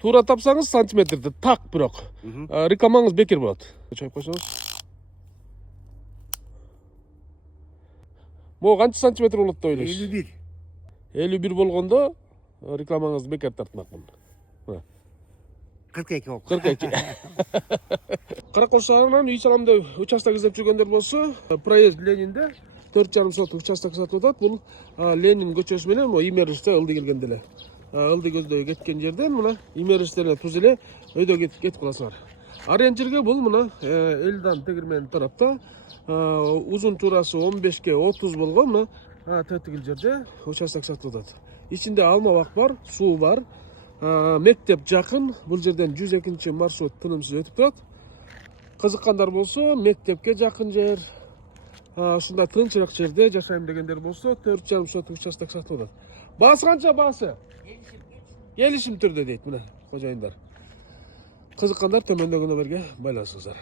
Туура тапсаңыз сантиметрди так бирок. Рекламаңыз бекер болот. Чоюп койсоңуз. Могу канча сантиметр болот деп ойлойсуз? 51. 51 болгондо рекламаңызды бекер тартмакмын. 42 болуп. 42. Каракош шаарынан үй салам деп участок издеп жүргөндөр болсо, проезд Ленинде 4,5 соток участок сатып атат. Бул Ленин көчөсү менен Имеристе ылды келгенде эле. Ылды көздөй кеткен жерден мына Имеристтерге туз эле өйдө кетип каласыңар. Аренжерге бул мына Элдан тегирмен тарапта узун туурасы 15ге 30 болгон мына тетигил жерде участок сатып атат. Ичинде алма бак бар, суу бар. Мектеп жакын, бул жерден 102 маршрут тынымсыз өтүп турат. Кызыккандар болсо, мектепке жакын жер, ушундай тынчыраак жерде жашайм дегендер болсо, 4,5 соток участок сатып атат. Баасы канча баасы? Келишим түрдө дейт мына кожоюндар. Кызыккандар төмөндөгү номерге байланышыңыздар.